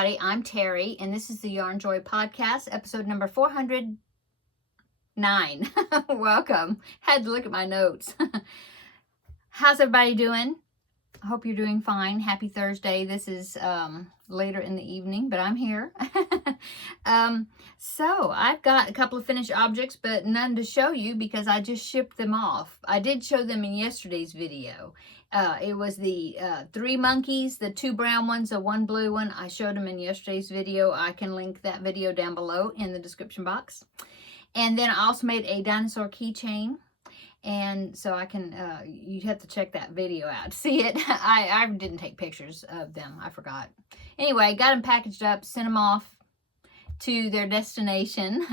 everybody. I'm Terry, and this is the Yarn Joy Podcast, episode number 409. Welcome. Had to look at my notes. How's everybody doing? I hope you're doing fine. Happy Thursday. This is later in the evening, but I'm here. So I've got a couple of finished objects, but none to show you because I just shipped them off. I did show them in yesterday's video. It was the 3 monkeys, the 2 brown ones, the 1 blue one. I showed them in yesterday's video. I can link that video down below in the description box. And then I also made a dinosaur keychain. And so I can, you'd have to check that video out to see it. I didn't take pictures of them. I forgot. Anyway, got them packaged up, sent them off to their destination.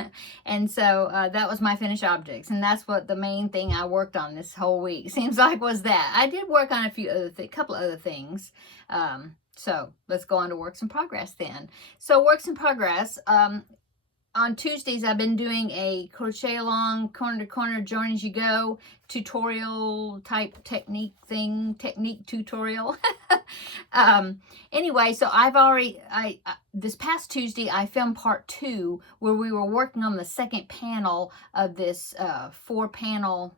And so that was my finished objects. And that's what the main thing I worked on this whole week seems like was that. I did work on a couple other things. So let's go on to works in progress then. So works in progress. On Tuesdays, I've been doing a crochet along, corner to corner, join as you go, tutorial type technique tutorial. Anyway, so this past Tuesday, I filmed part 2 where we were working on the second panel of this 4-panel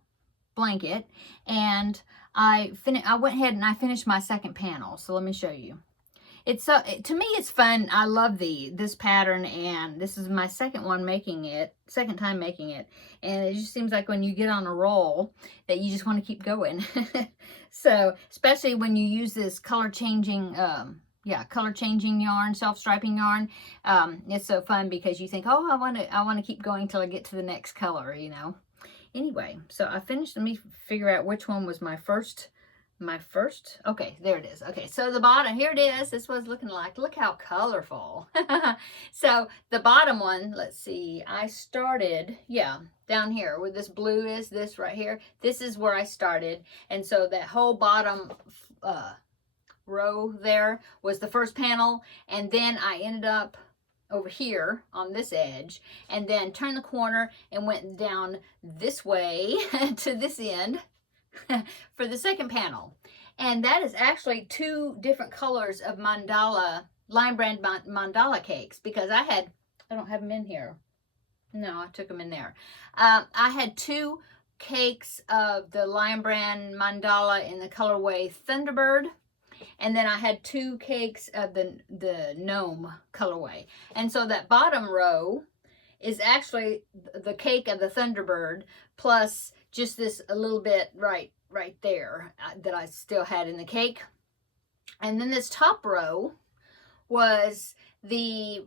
blanket. And I went ahead and I finished my second panel. So let me show you. To me, it's fun. I love this pattern, and this is my second time making it, and it just seems like when you get on a roll that you just want to keep going. So, especially when you use this color changing yarn, self-striping yarn, it's so fun because you think, oh, I want to keep going till I get to the next color, you know. Anyway, so I finished. Let me figure out which one was my first. Okay, there it is. Okay, so the bottom, here it is. This was looking like, look how colorful. So the bottom one, let's see, I started, down here where this blue is, this right here. This is where I started. And so that whole bottom row there was the first panel. And then I ended up over here on this edge and then turned the corner and went down this way to this end for the second panel. And that is actually 2 different colors of mandala, Lion Brand mandala cakes, because I don't have them in here. No, I took them in there. I had 2 cakes of the Lion Brand mandala in the colorway Thunderbird, and then I had 2 cakes of the gnome colorway. And so that bottom row is actually the cake of the Thunderbird plus just this a little bit right there that I still had in the cake. And then this top row was the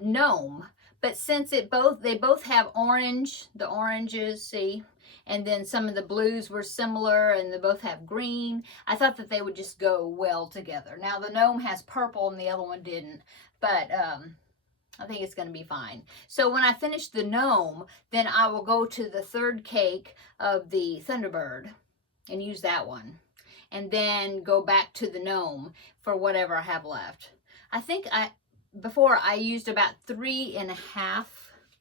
gnome, but since they both have orange, the oranges, see, and then some of the blues were similar and they both have green, I thought that they would just go well together. Now the gnome has purple and the other one didn't, but I think it's going to be fine. So when I finish the gnome, then I will go to the 3rd cake of the Thunderbird and use that one. And then go back to the gnome for whatever I have left. I think before I used about 3.5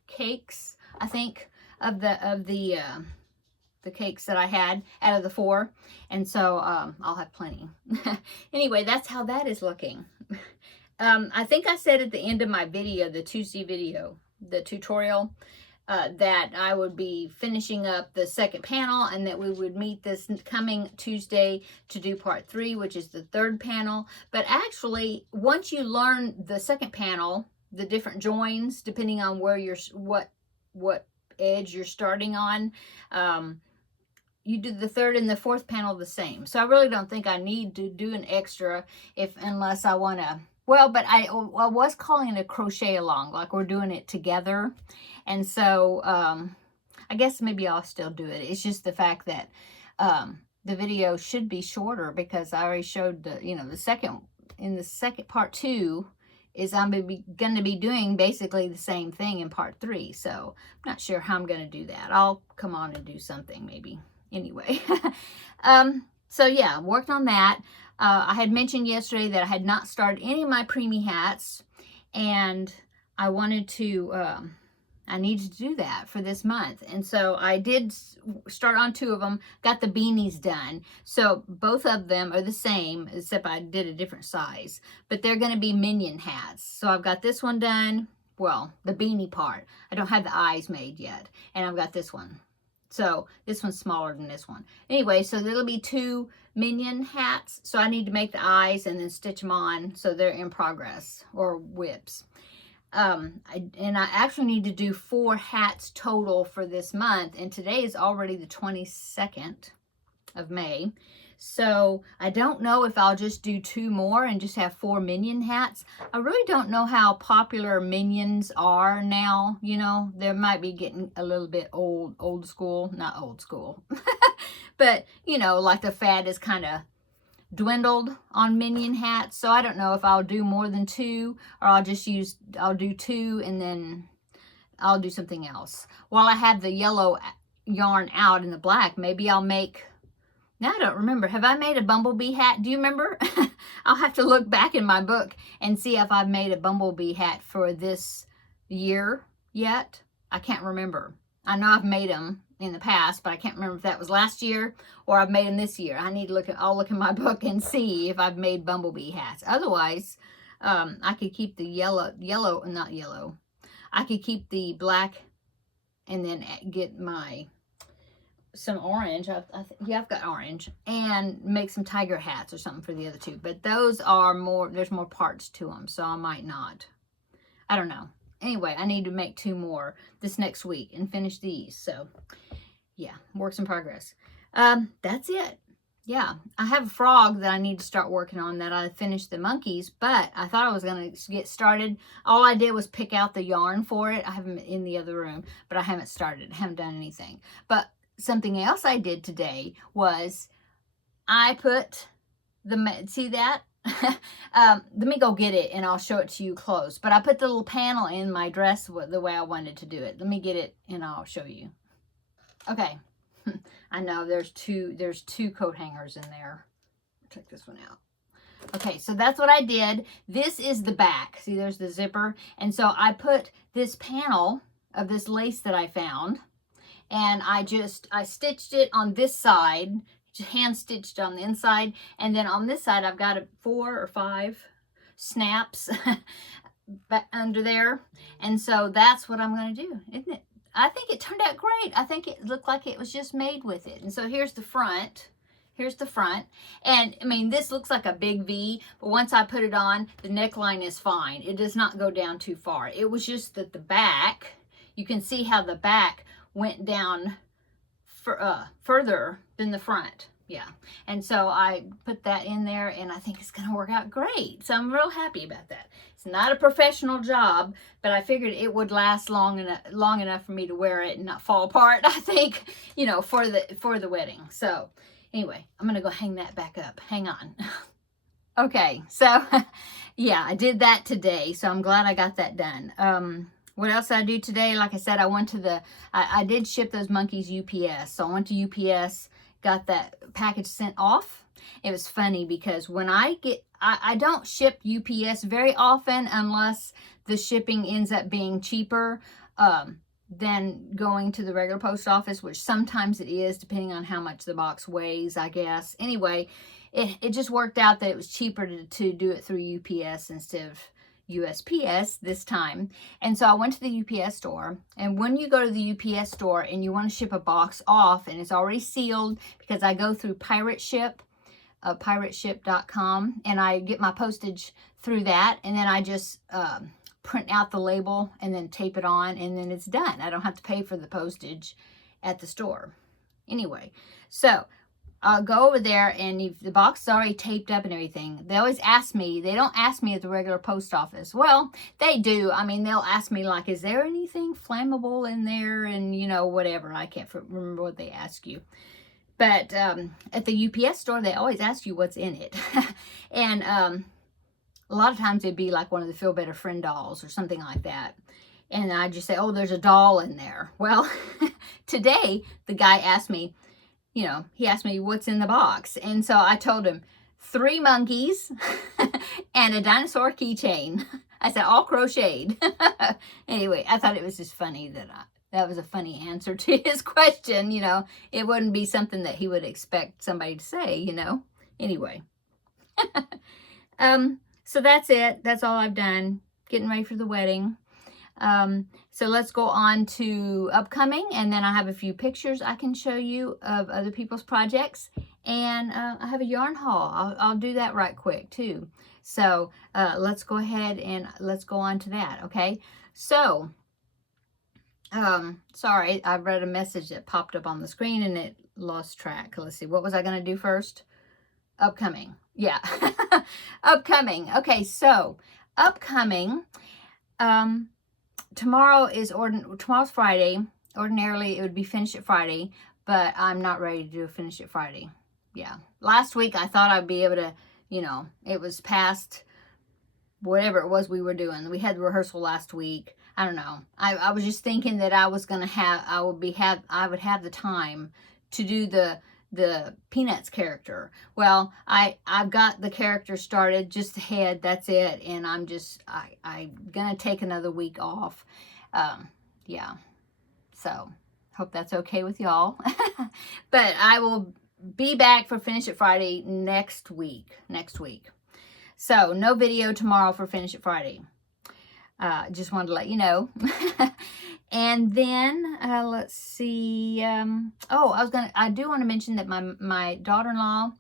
cakes, I think, of the cakes that I had out of the 4. And so I'll have plenty. Anyway, that's how that is looking. I think I said at the end of my video, the Tuesday video, the tutorial, that I would be finishing up the second panel and that we would meet this coming Tuesday to do part 3, which is the 3rd panel. But actually, once you learn the second panel, the different joins, depending on where what edge you're starting on, you do the 3rd and the 4th panel the same. So I really don't think I need to do an extra unless I want to. Well, but I was calling it a crochet along, like we're doing it together. And so I guess maybe I'll still do it. It's just the fact that the video should be shorter because I already showed the second part 2 is I'm going to be doing basically the same thing in part 3. So I'm not sure how I'm going to do that. I'll come on and do something maybe. Anyway, so yeah, worked on that. I had mentioned yesterday that I had not started any of my preemie hats, and I wanted to, I needed to do that for this month. And so I did start on 2 of them, got the beanies done. So both of them are the same, except I did a different size. But they're going to be Minion hats. So I've got this one done. Well, the beanie part. I don't have the eyes made yet. And I've got this one. So this one's smaller than this one. Anyway, so there'll be 2 Minion hats. So I need to make the eyes and then stitch them on. So they're in progress, or whips. And I actually need to do 4 hats total for this month, and today is already the 22nd of May. So I don't know if I'll just do 2 more and just have 4 Minion hats. I really don't know how popular Minions are now. You know, they might be getting a little bit old school, not old school, but you know, like the fad is kind of dwindled on Minion hats. So I don't know if I'll do more than 2, or I'll do 2 and then I'll do something else. While I have the yellow yarn out in the black, maybe I'll make, now I don't remember, have I made a bumblebee hat? Do you remember? I'll have to look back in my book and see if I've made a bumblebee hat for this year yet. I can't remember. I know I've made them in the past, but I can't remember if that was last year or I've made them this year. I need to look at, I'll look in my book and see if I've made bumblebee hats. Otherwise, I could keep the not yellow. I could keep the black and then get some orange. Yeah, I've got orange, and make some tiger hats or something for the other 2. But those are more, there's more parts to them, so I might not. I don't know. Anyway, I need to make 2 more this next week and finish these. So, yeah, works in progress. That's it. Yeah, I have a frog that I need to start working on that I finished the monkeys, but I thought I was going to get started. All I did was pick out the yarn for it. I have them in the other room, but I haven't started. I haven't done anything. But something else I did today was I put see that? Let me go get it and I'll show it to you close. But I put the little panel in my dress the way I wanted to do it. Let me get it and I'll show you. Okay. I know there's two coat hangers in there. Check this one out. Okay, so that's what I did. This is the back. See, there's the zipper. And so I put this panel of this lace that I found, and I stitched it on this side, hand stitched on the inside, and then on this side I've got 4 or 5 snaps under there. And so that's what I'm going to do, isn't it? I think it turned out great. I think it looked like it was just made with it. And so here's the front. Here's the front. And I mean, this looks like a big V, but once I put it on, the neckline is fine. It does not go down too far. It was just that the back, you can see how the back went down further than the front. Yeah. And so I put that in there, and I think it's going to work out great. So I'm real happy about that. It's not a professional job, but I figured it would last long enough for me to wear it and not fall apart, I think, you know, for the wedding. So anyway, I'm going to go hang that back up. Hang on. Okay. So yeah, I did that today. So I'm glad I got that done. What else did I do today? Like I said, I went to I did ship those monkeys UPS. So I went to UPS, got that package sent off. It was funny because when I don't ship UPS very often unless the shipping ends up being cheaper than going to the regular post office, which sometimes it is, depending on how much the box weighs, I guess. Anyway, it just worked out that it was cheaper to do it through UPS instead of USPS this time. And so I went to the UPS store, and when you go to the UPS store and you want to ship a box off and it's already sealed, because I go through Pirate Ship, pirateship.com, and I get my postage through that, and then I just print out the label and then tape it on, and then it's done. I don't have to pay for the postage at the store. Anyway, so I'll go over there, and if the box is already taped up and everything, they always ask me. They don't ask me at the regular post office. Well, they do. I mean, they'll ask me, like, is there anything flammable in there? And, you know, whatever. I can't remember what they ask you. But at the UPS store, they always ask you what's in it. And a lot of times it'd be like one of the Feel Better Friend dolls or something like that. And I just say, oh, there's a doll in there. Well, today, the guy asked me, you know, he asked me what's in the box. And so I told him 3 monkeys and a dinosaur keychain. I said, all crocheted. Anyway, I thought it was just funny that was a funny answer to his question, you know. It wouldn't be something that he would expect somebody to say, you know. Anyway. So that's it. That's all I've done. Getting ready for the wedding. So let's go on to upcoming, and then I have a few pictures I can show you of other people's projects, and I have a yarn haul. I'll do that right quick too. So let's go ahead and let's go on to that. Okay. So sorry, I read a message that popped up on the screen and it lost track. Let's see, what was I going to do first? Upcoming. Yeah. Upcoming. Okay, so upcoming, tomorrow's Friday. Ordinarily it would be Finish It Friday, but I'm not ready to do a Finish It Friday. Yeah. Last week I thought I'd be able to, you know, it was past whatever it was we were doing. We had rehearsal last week. I don't know. I was just thinking that I was going to have, I would have the time to do the Peanuts character. Well, I've got the character started, just ahead, that's it, and I'm gonna take another week off. Yeah, so hope that's okay with y'all. But I will be back for Finish It Friday next week. So no video tomorrow for Finish It Friday. Just wanted to let you know. And then let's see. I do want to mention that my daughter-in-law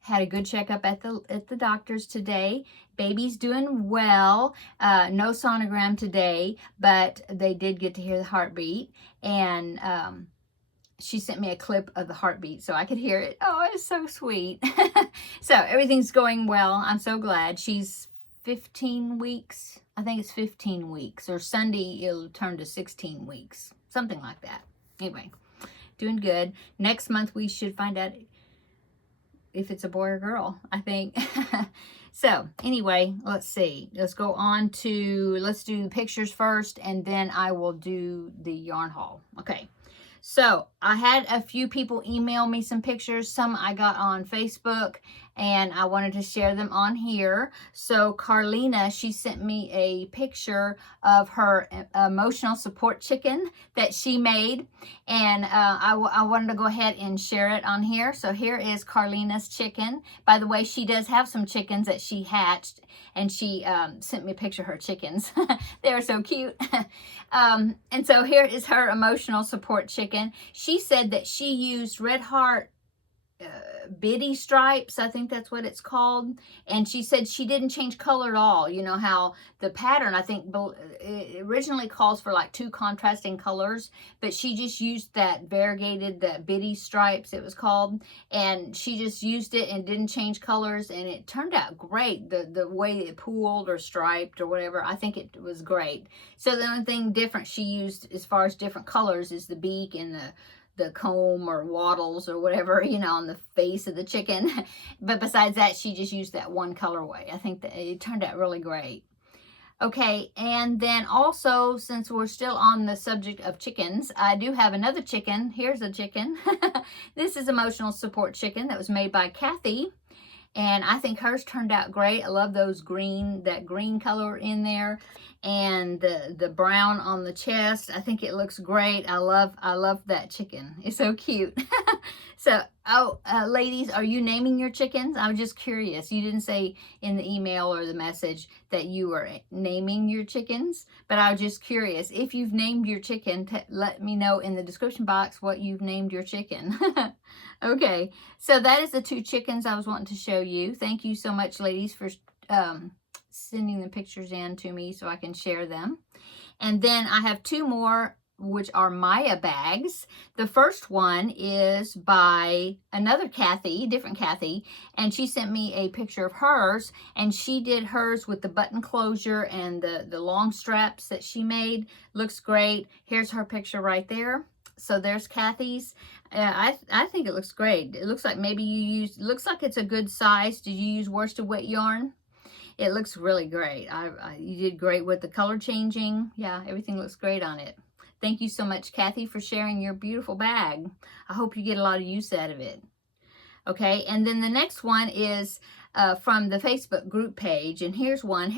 had a good checkup at the doctor's today. Baby's doing well. No sonogram today, but they did get to hear the heartbeat, and she sent me a clip of the heartbeat so I could hear it. Oh, it's so sweet. So everything's going well. I'm so glad. She's 15 weeks. I think it's 15 weeks, or Sunday it'll turn to 16 weeks, something like that. Anyway, doing good. Next month we should find out if it's a boy or girl, I think. So anyway, let's see. Let's go on to, let's do the pictures first, and then I will do the yarn haul. Okay. So I had a few people email me some pictures. Some I got on Facebook, and I wanted to share them on here. So Carlina, she sent me a picture of her emotional support chicken that she made, and I wanted to go ahead and share it on here. So here is Carlina's chicken. By the way, she does have some chickens that she hatched, and she sent me a picture of her chickens. They're so cute. And so here is her emotional support chicken. She said that she used Red Heart biddy stripes, I think that's what it's called, and she said she didn't change color at all. You know how the pattern, I think, it originally calls for like 2 contrasting colors, but she just used that variegated, that biddy stripes it was called, and she just used it and didn't change colors, and it turned out great. The way it pooled or striped or whatever, I think it was great. So the only thing different she used as far as different colors is the beak and the comb or wattles or whatever, you know, on the face of the chicken. But besides that, she just used that one colorway. I think that it turned out really great. Okay, and then also, since we're still on the subject of chickens, I do have another chicken. Here's a chicken. This is emotional support chicken that was made by Kathy, and I think hers turned out great. I love that green color in there, and the brown on the chest. I think it looks great. I love that chicken. It's so cute. So, ladies, are you naming your chickens? I was just curious. You didn't say in the email or the message that you were naming your chickens, but I was just curious. If you've named your chicken, let me know in the description box what you've named your chicken. Okay, so that is the 2 chickens I was wanting to show you. Thank you so much, ladies, for sending the pictures in to me so I can share them. And then I have 2 more, which are Maya bags. The first one is by another Kathy, different Kathy, and she sent me a picture of hers, and she did hers with the button closure and the long straps that she made. Looks great. Here's her picture right there. So there's Kathy's. I think it looks great. It looks like maybe looks like it's a good size. Did you use worsted weight yarn? It looks really great. You did great with the color changing. Yeah, everything looks great on it. Thank you so much, Kathy, for sharing your beautiful bag. I hope you get a lot of use out of it. Okay, and then the next one is from the Facebook group page. And here's one,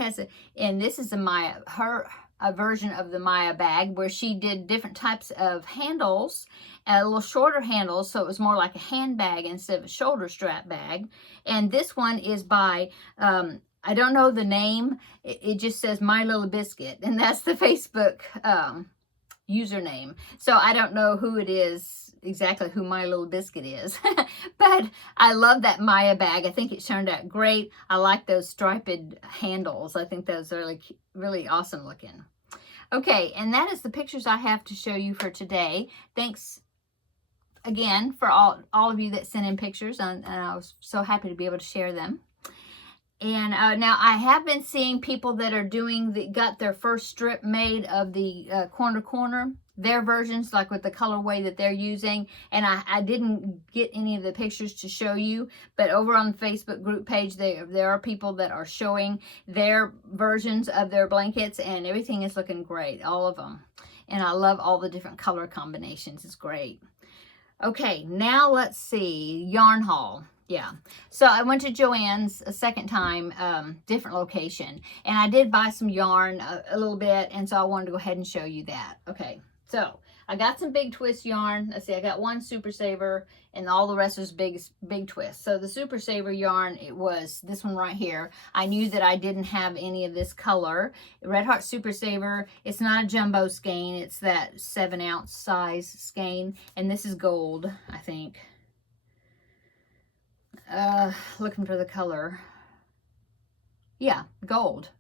and this is a version of the Maya bag where she did different types of handles, a little shorter handles, so it was more like a handbag instead of a shoulder strap bag. And this one is by, I don't know the name, it just says My Little Biscuit, and that's the Facebook username. So I don't know who it is, exactly who My Little Biscuit is, but I love that Maya bag. I think it turned out great. I like those striped handles. I think those are really awesome looking. Okay, and that is the pictures I have to show you for today. Thanks again for all of you that sent in pictures, and I was so happy to be able to share them. And now I have been seeing people that are got their first strip made of the corner corner, their versions, like with the colorway that they're using. And I didn't get any of the pictures to show you, but over on the Facebook group page, there are people that are showing their versions of their blankets, and everything is looking great, all of them. And I love all the different color combinations. It's great. Okay, now let's see, yarn haul. Yeah, so I went to Joann's a second time, different location, and I did buy some yarn a little bit, and so I wanted to go ahead and show you that. Okay, so I got some big twist yarn. Let's see, I got one Super Saver, and all the rest was big twist. So the Super Saver yarn, it was this one right here. I knew that I didn't have any of this color. Red Heart Super Saver, it's not a jumbo skein, it's that 7-ounce size skein, and this is gold, I think. Looking for the color. Yeah, gold.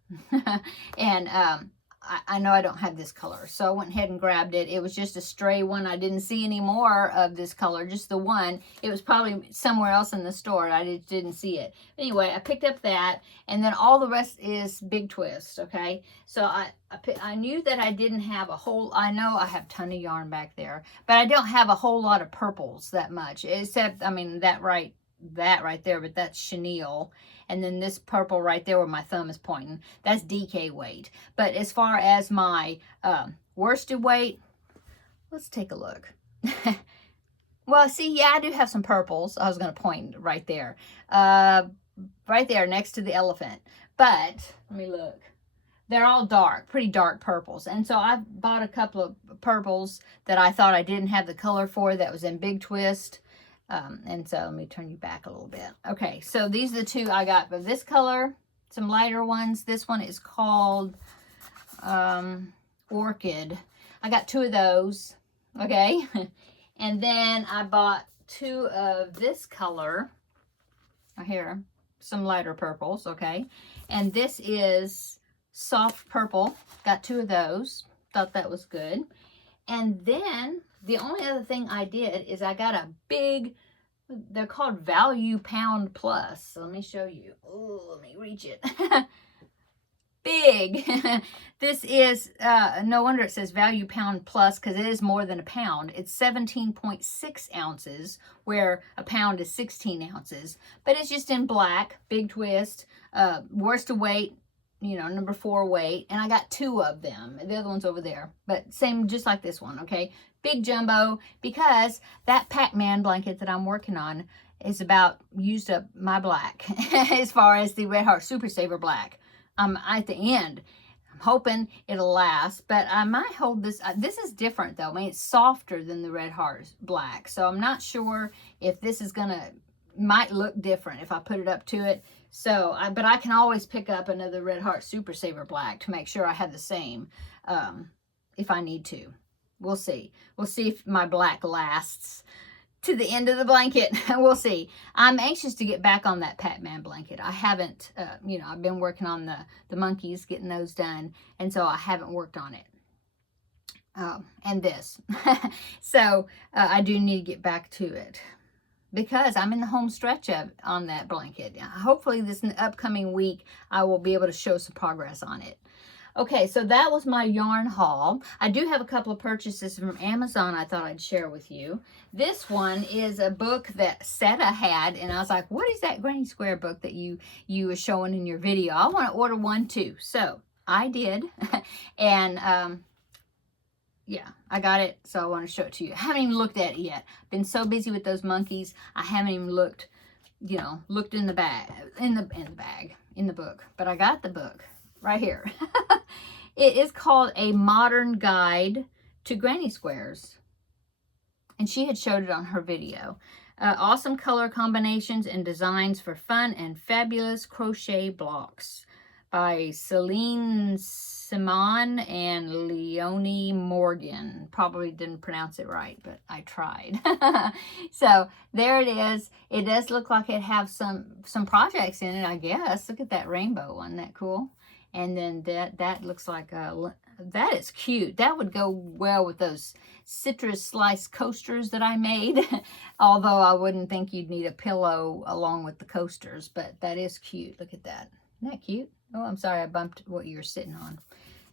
And I know I don't have this color, so I went ahead and grabbed it. It was just a stray one. I didn't see any more of this color, just the one. It was probably somewhere else in the store. I just didn't see it. Anyway, I picked up that, and then all the rest is big twist, okay? So I knew that I didn't have I know I have a ton of yarn back there, but I don't have a whole lot of purples that much, except, I mean, that right there, but that's chenille. And then this purple right there where my thumb is pointing, that's DK weight. But as far as my worsted weight, let's take a look. Well, see, yeah, I do have some purples. I was going to point right there. Right there next to the elephant. But, let me look. They're all dark, pretty dark purples. And so I bought a couple of purples that I thought I didn't have the color for that was in big twist. And so let me turn you back a little bit. Okay, so these are the two I got of this color, some lighter ones. This one is called Orchid. I got 2 of those, okay? And then I bought 2 of this color. Here, some lighter purples, okay? And this is soft purple. Got 2 of those. Thought that was good. And then the only other thing I did is I got a big, they're called Value Pound Plus. So let me show you. Oh, let me reach it. Big. This is, no wonder it says Value Pound Plus, because it is more than a pound. It's 17.6 ounces, where a pound is 16 ounces. But it's just in black, big twist, worsted weight, you know, number 4 weight, and I got 2 of them. The other one's over there, but same, just like this one, okay? Big jumbo, because that Pac-Man blanket that I'm working on is about used up my black as far as the Red Heart Super Saver black. At the end, I'm hoping it'll last, but I might hold this. This is different though. I mean, it's softer than the Red Heart black, so I'm not sure if this is might look different if I put it up to it. So, but I can always pick up another Red Heart Super Saver black to make sure I have the same if I need to. We'll see. We'll see if my black lasts to the end of the blanket. We'll see. I'm anxious to get back on that Pac-Man blanket. I haven't, you know, I've been working on the monkeys, getting those done, and so I haven't worked on it. And this. So, I do need to get back to it, because I'm in the home stretch on that blanket. Hopefully this upcoming week, I will be able to show some progress on it. Okay, so that was my yarn haul. I do have a couple of purchases from Amazon I thought I'd share with you. This one is a book that Seta had, and I was like, what is that Granny Square book that you were showing in your video? I want to order one too. So I did, and yeah, I got it, so I want to show it to you. I haven't even looked at it yet. Been so busy with those monkeys, I haven't even looked you know, looked in the bag, in the book. But I got the book right here. It is called A Modern Guide to Granny Squares. And she had showed it on her video. Awesome color combinations and designs for fun and fabulous crochet blocks by Celine Simon and Leonie Morgan. Probably didn't pronounce it right, but I tried. So there it is. It does look like it has some projects in it, I guess. Look at that rainbow one. Isn't that cool? And then that looks like that is cute. That would go well with those citrus slice coasters that I made. Although I wouldn't think you'd need a pillow along with the coasters, but that is cute. Look at that. Isn't that cute? Oh, I'm sorry, I bumped what you were sitting on.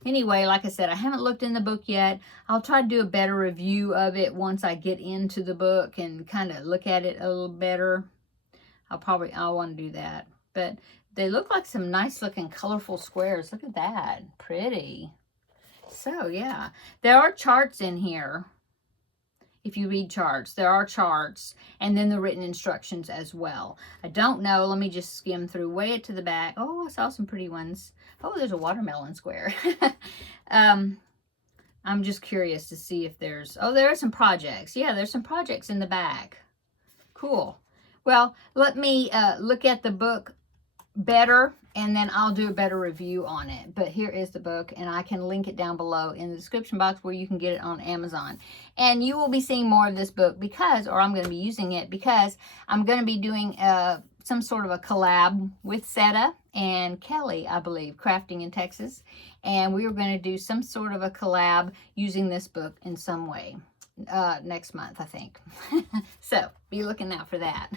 Anyway, like I said, I haven't looked in the book yet. I'll try to do a better review of it once I get into the book and kind of look at it a little better. I'll want to do that. But they look like some nice looking colorful squares. Look at that. Pretty. So, yeah. There are charts in here. If you read charts, there are charts, and then the written instructions as well. I don't know. Let me just skim through way to the back. Oh, I saw some pretty ones. Oh, there's a watermelon square. I'm just curious to see if there's... Oh, there are some projects. Yeah, there's some projects in the back. Cool. Well, let me look at the book better, and then I'll do a better review on it. But here is the book, and I can link it down below in the description box where you can get it on Amazon. And you will be seeing more of this book or I'm going to be using it because I'm going to be doing some sort of a collab with Seta and Kelly, I believe, Crafting in Texas. And we are going to do some sort of a collab using this book in some way. Next month, I think. So be looking out for that.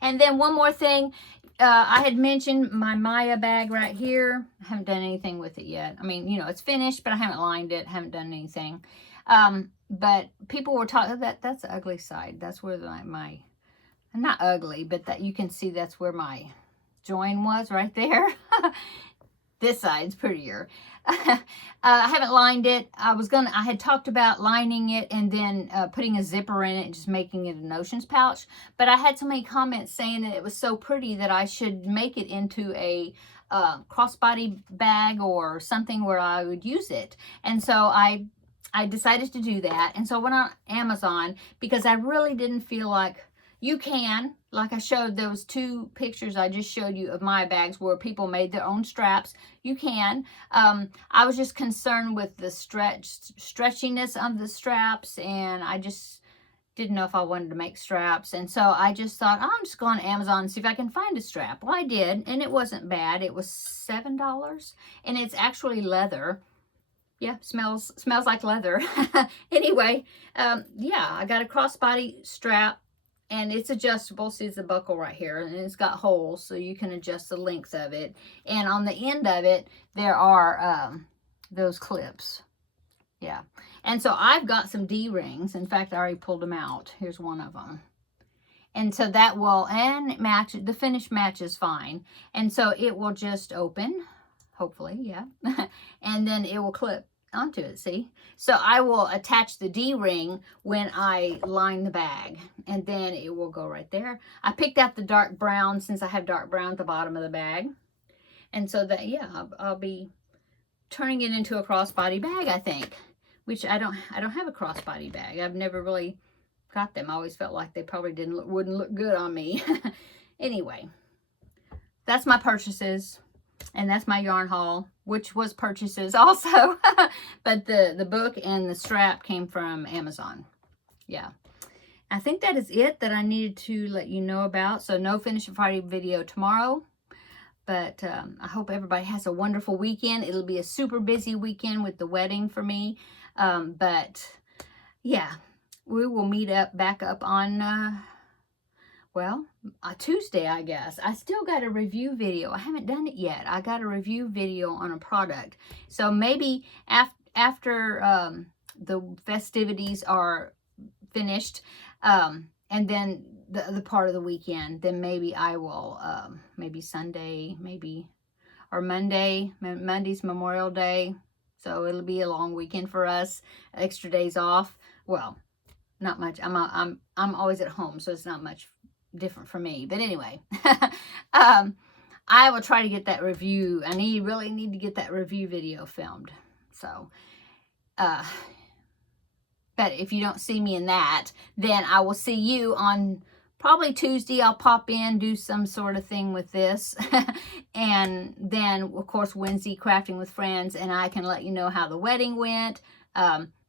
And then one more thing, I had mentioned my Maya bag right here. I haven't done anything with it yet. I mean, you know, it's finished, but I haven't lined it, haven't done anything. But people were talking that's the ugly side. That's where my not ugly, but that you can see that's where my join was right there. This side's prettier. I haven't lined it. I had talked about lining it and then putting a zipper in it and just making it a notions pouch. But I had so many comments saying that it was so pretty that I should make it into a crossbody bag or something where I would use it. And so I decided to do that. And so I went on Amazon because I really didn't feel like you can, like I showed those two pictures I just showed you of my bags where people made their own straps. You can. I was just concerned with the stretchiness of the straps, and I just didn't know if I wanted to make straps. And so I just thought, I'm just going to Amazon and see if I can find a strap. Well, I did, and it wasn't bad. It was $7, and it's actually leather. Yeah, smells like leather. Anyway, yeah, I got a crossbody strap. And it's adjustable. See, it's a buckle right here. And it's got holes, so you can adjust the length of it. And on the end of it, there are those clips. Yeah. And so I've got some D-rings. In fact, I already pulled them out. Here's one of them. And so that will, and match, the finish matches fine. And so it will just open, hopefully, yeah. And then it will clip onto it, see? So I will attach the D-ring when I line the bag, and then it will go right there. I picked out the dark brown since I have dark brown at the bottom of the bag. And so that, yeah, I'll be turning it into a crossbody bag, I think, which I don't have a crossbody bag. I've never really got them. I always felt like they probably wouldn't look good on me. Anyway, that's my purchases. And that's my yarn haul, which was purchases also. But the book and the strap came from Amazon. Yeah. I think that is it that I needed to let you know about. So no Finish It Friday video tomorrow. But I hope everybody has a wonderful weekend. It'll be a super busy weekend with the wedding for me. But yeah, we will meet back up on... well, Tuesday, I guess. I still got a review video. I haven't done it yet. I got a review video on a product. So maybe after the festivities are finished, and then the other part of the weekend, then maybe I will, maybe Sunday, or Monday. Monday's Memorial Day. So it'll be a long weekend for us. Extra days off. Well, not much. I'm always at home, so it's not much different for me. But anyway, I will try to get that review. I really need to get that review video filmed. So, but if you don't see me in that, then I will see you on probably Tuesday. I'll pop in, do some sort of thing with this. And then, of course, Wednesday, crafting with friends. And I can let you know how the wedding went.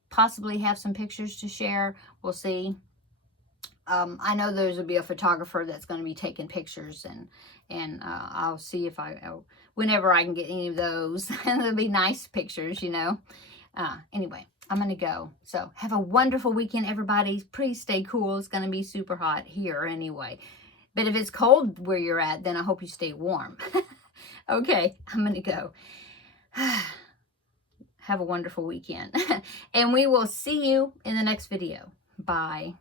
Possibly have some pictures to share. We'll see. I know there's going to be a photographer that's going to be taking pictures, and I'll see if whenever I can get any of those. They'll be nice pictures, you know. Anyway, I'm going to go. So have a wonderful weekend, everybody. Please stay cool. It's going to be super hot here anyway. But if it's cold where you're at, then I hope you stay warm. Okay, I'm going to go. Have a wonderful weekend. And we will see you in the next video. Bye.